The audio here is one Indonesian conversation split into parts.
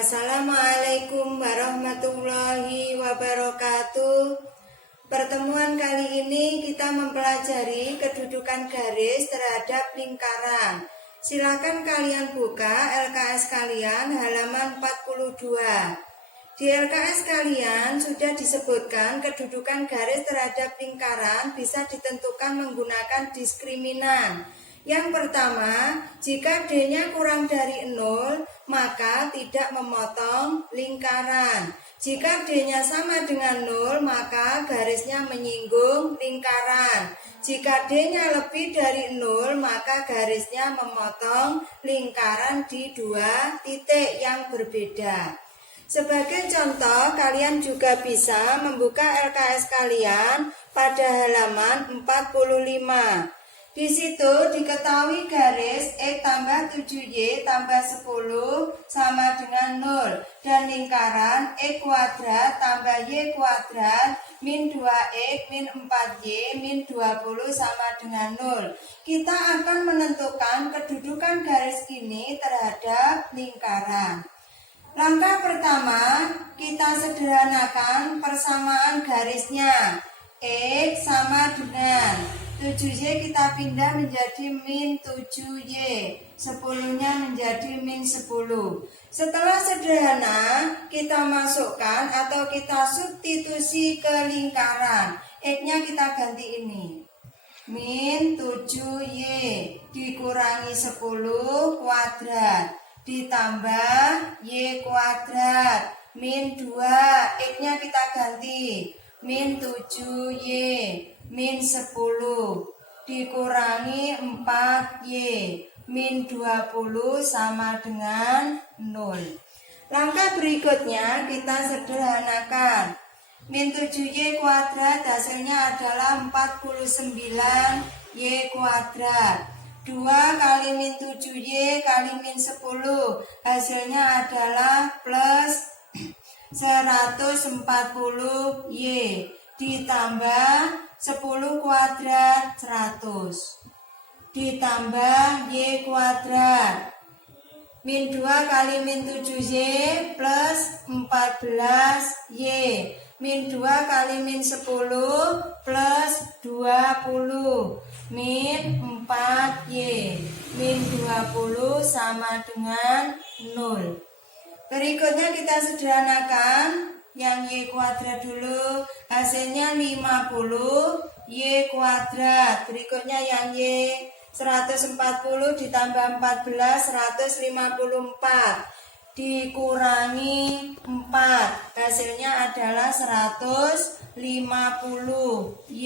Assalamualaikum warahmatullahi wabarakatuh. Pertemuan kali ini kita mempelajari kedudukan garis terhadap lingkaran. Silakan kalian buka LKS kalian halaman 42. Di LKS kalian sudah disebutkan kedudukan garis terhadap lingkaran bisa ditentukan menggunakan diskriminan. Yang pertama, jika D-nya kurang dari 0, maka tidak memotong lingkaran. Jika D-nya sama dengan 0, maka garisnya menyinggung lingkaran. Jika D-nya lebih dari 0, maka garisnya memotong lingkaran di dua titik yang berbeda. Sebagai contoh, kalian juga bisa membuka LKS kalian pada halaman 45. Di situ diketahui garis X tambah 7Y tambah 10 sama dengan 0 dan lingkaran X kuadrat tambah Y kuadrat min 2X min 4Y min 20 sama dengan 0. Kita akan menentukan kedudukan garis ini terhadap lingkaran. Langkah pertama, kita sederhanakan persamaan garisnya. X sama dengan 7Y kita pindah menjadi min 7Y, 10-nya menjadi min 10. Setelah sederhana, kita masukkan atau kita substitusi ke lingkaran. X-nya kita ganti ini. Min 7Y dikurangi 10 kuadrat ditambah Y kuadrat min 2. X-nya kita ganti. Min 7Y min 10 dikurangi 4Y min 20 sama dengan 0. Langkah berikutnya kita sederhanakan. Min 7Y kuadrat hasilnya adalah 49Y kuadrat. 2 kali min 7Y kali min 10 hasilnya adalah plus 140Y ditambah 10 kuadrat 100 ditambah Y kuadrat min 2 kali min 7Y plus 14Y min 2 kali min 10 plus 20 min 4Y min 20 sama dengan 0. Berikutnya kita sederhanakan yang Y kuadrat dulu, hasilnya 50Y kuadrat. Berikutnya yang Y 140 ditambah 14 154 dikurangi 4 hasilnya adalah 150Y.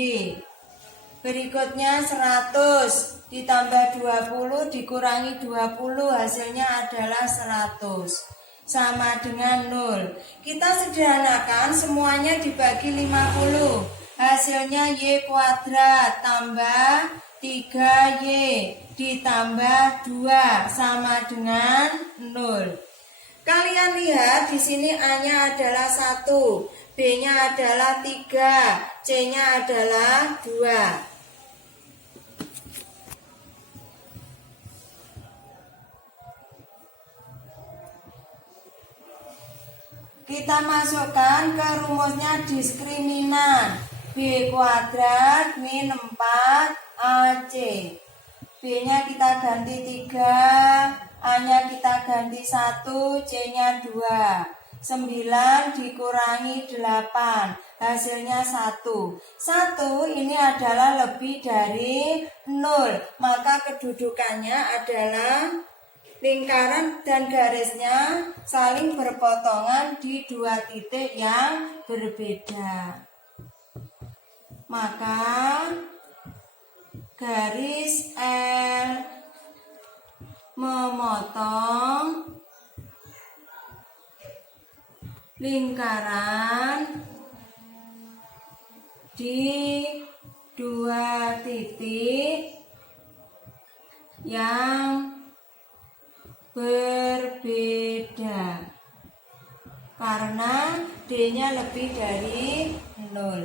Berikutnya 100 ditambah 20 dikurangi 20 hasilnya adalah 100 sama dengan 0. Kita sederhanakan semuanya dibagi 50. Hasilnya Y kuadrat tambah 3Y ditambah 2 sama dengan 0. Kalian lihat di sini A-nya adalah 1, B-nya adalah 3, C-nya adalah 2. Kita masukkan ke rumusnya diskriminan. B kuadrat min 4AC. B-nya kita ganti 3, A-nya kita ganti 1, C-nya 2. 9 dikurangi 8, hasilnya 1. 1 ini adalah lebih dari 0, maka kedudukannya adalah lingkaran dan garisnya saling berpotongan di dua titik yang berbeda. Maka garis L memotong lingkaran di dua titik yang berbeda karena D-nya lebih dari 0.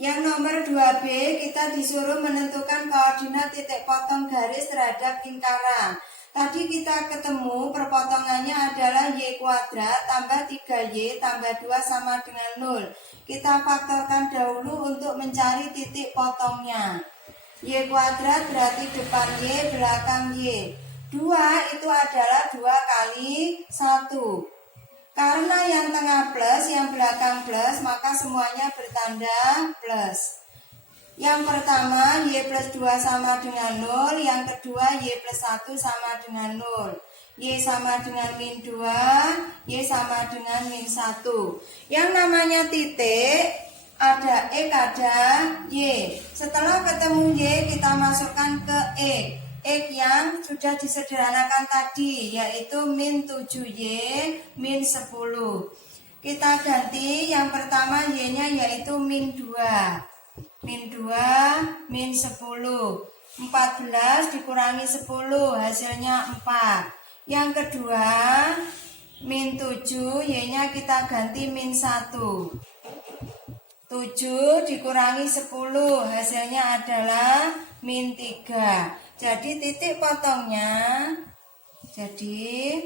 Yang nomor 2B kita disuruh menentukan koordinat titik potong garis terhadap lingkaran. Tadi kita ketemu perpotongannya adalah Y kuadrat tambah 3Y tambah 2 sama dengan 0. Kita faktorkan dahulu untuk mencari titik potongnya. Y kuadrat berarti depan Y, belakang Y. 2 itu adalah 2 kali 1. Karena yang tengah plus, yang belakang plus, maka semuanya bertanda plus. Yang pertama, Y plus 2 sama dengan 0. Yang kedua, Y plus 1 sama dengan 0. Y sama dengan min 2, Y sama dengan min 1. Yang namanya titik, ada X, ada Y. Setelah ketemu Y, kita masukkan ke X. X yang sudah disederhanakan tadi, yaitu min 7Y, min 10. Kita ganti yang pertama Y-nya yaitu min 2. Min 2, min 10. 14 dikurangi 10, hasilnya 4. Yang kedua, min 7, Y-nya kita ganti min 1. 7 dikurangi 10, hasilnya adalah min 3. Jadi titik potongnya, jadi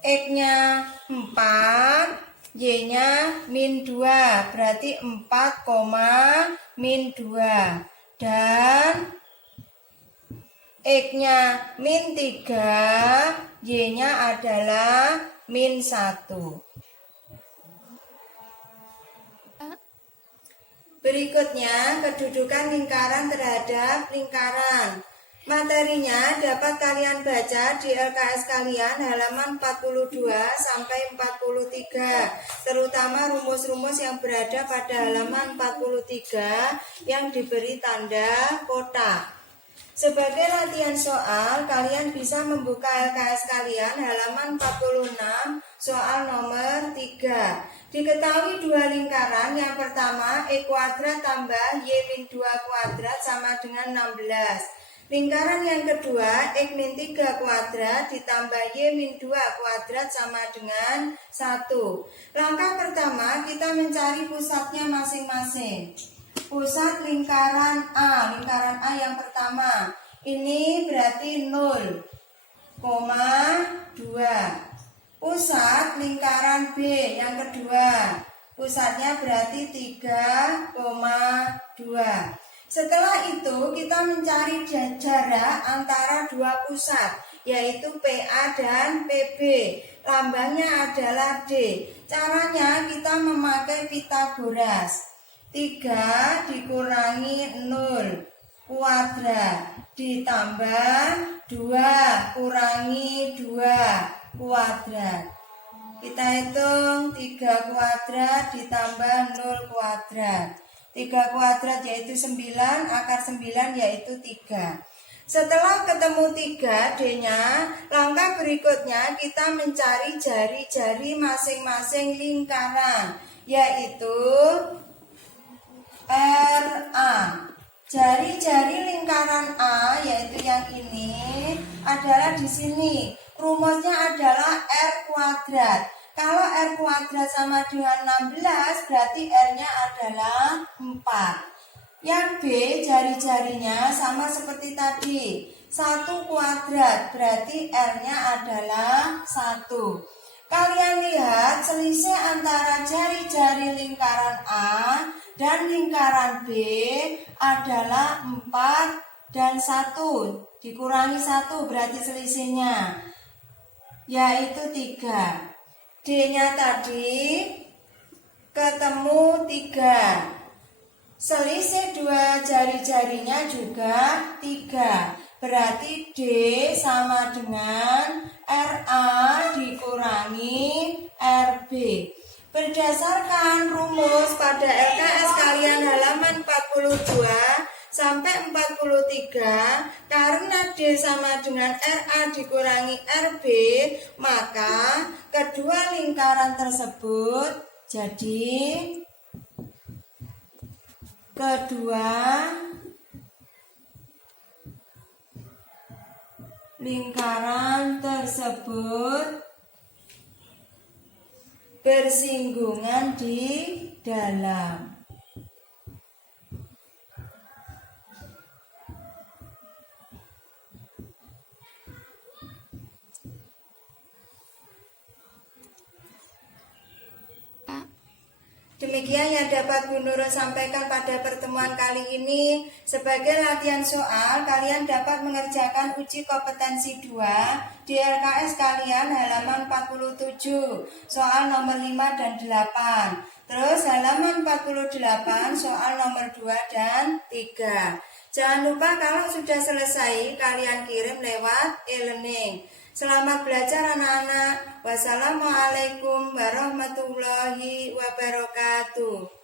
X-nya 4, Y-nya min 2, berarti 4, min 2. Dan X-nya min 3, Y-nya adalah min 1. Berikutnya, kedudukan lingkaran terhadap lingkaran. Materinya dapat kalian baca di LKS kalian halaman 42 sampai 43, terutama rumus-rumus yang berada pada halaman 43 yang diberi tanda kotak. Sebagai latihan soal, kalian bisa membuka LKS kalian halaman 46, soal nomor 3. Diketahui dua lingkaran, yang pertama X kuadrat tambah Y min 2 kuadrat sama dengan 16. Lingkaran yang kedua, X min 3 kuadrat ditambah Y min 2 kuadrat sama dengan 1. Langkah pertama, kita mencari pusatnya masing-masing. Pusat lingkaran A yang pertama, ini berarti 0,2. Pusat lingkaran B yang kedua, pusatnya berarti 3,2. Setelah itu kita mencari jarak antara dua pusat, yaitu PA dan PB. Lambangnya adalah D. Caranya kita memakai Pitagoras. 3 dikurangi 0 kuadrat ditambah 2 kurangi 2 kuadrat. Kita hitung 3 kuadrat ditambah 0 kuadrat. 3 kuadrat yaitu 9, akar 9 yaitu 3. Setelah ketemu 3 D-nya, langkah berikutnya kita mencari jari-jari masing-masing lingkaran, yaitu RA. Jari-jari lingkaran A, yaitu yang ini, adalah di sini. Rumusnya adalah R kuadrat. Kalau R kuadrat sama dengan 16, berarti R-nya adalah 4. Yang B, jari-jarinya sama seperti tadi. 1 kuadrat, berarti R-nya adalah 1. Kalian lihat selisih antara jari-jari lingkaran A dan lingkaran B adalah 4 dan 1. Dikurangi 1 berarti selisihnya, yaitu 3. D-nya tadi ketemu 3. Selisih dua jari-jarinya juga 3. Berarti D sama dengan RA dikurangi RB. Berdasarkan rumus pada LKS kalian halaman 42 sampai 43, karena D sama dengan RA dikurangi RB, maka kedua lingkaran tersebut jadi kedua lingkaran tersebut bersinggungan di dalam. Demikian yang dapat Bu Nurul sampaikan pada pertemuan kali ini. Sebagai latihan soal, kalian dapat mengerjakan uji kompetensi 2 di LKS kalian halaman 47, soal nomor 5 dan 8. Terus halaman 48, soal nomor 2 dan 3. Jangan lupa kalau sudah selesai, kalian kirim lewat e-learning. Selamat belajar anak-anak. Wassalamualaikum warahmatullahi wabarakatuh.